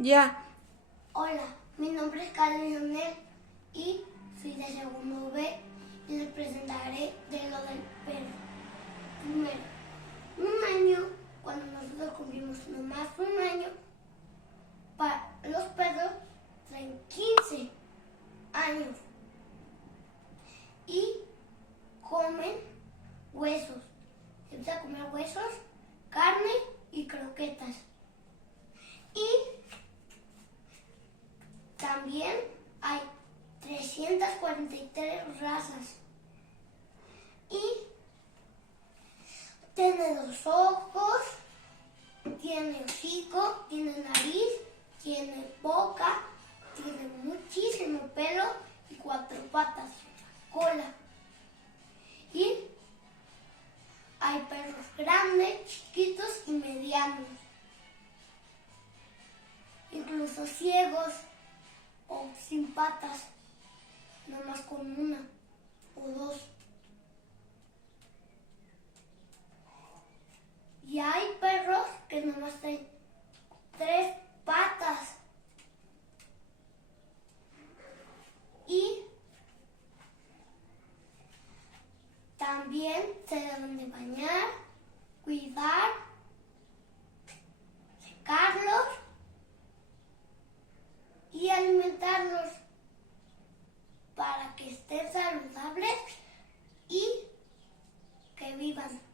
Ya. Hola, mi nombre es Karen Lionel y soy de segundo B y les presentaré de lo del perro. Primero, un año, cuando nosotros cumplimos nomás un año, los perros traen 15 años y comen huesos. Se empieza a comer huesos, carne y croquetas. Y también hay 343 razas. Y tiene 2 ojos, tiene hocico, tiene nariz, tiene boca, tiene muchísimo pelo y 4 patas, cola. Y hay perros grandes, chiquitos y medianos, incluso ciegos o sin patas, nomás con una o 2. Y hay perros que nomás tienen 3 patas. Y también se deben de bañar, cuidar, secarlos y alimentarlos para que estén saludables y que vivan.